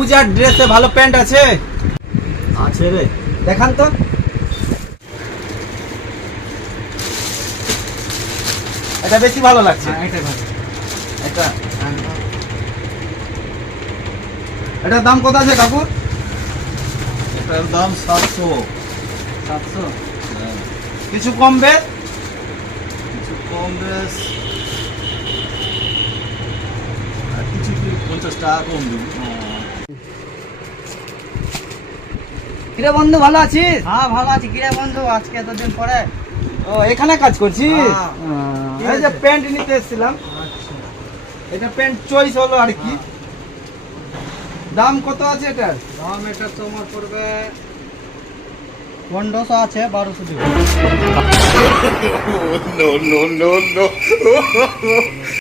পূজার ড্রেসে ভালো প্যান্ট আছে? আছে রে, দেখান তো। এটা বেশি ভালো লাগছে। এটাই ভালো। এটা এটার দাম কত আছে কাকুর? এটার দাম 700। 700। কিছু কম বেশ? কিছু কম বেশ, আর কিছু 50 টাকা কম দিবি। কিরে বন্ধু, ভালো আছিস? হ্যাঁ ভালো আছি। কিরে বন্ধু, আজকে এতদিন পরে? ও, এখানে কাজ করছিস? হ্যাঁ। এই যে প্যান্ট নিতে এসেছিলাম। আচ্ছা, এটা প্যান্ট চয়েস হলো আর কি। দাম কত আছে এটার? দাম এটা তোমার পড়বে 1500 আছে, 1200 দিব। no, no, no, no.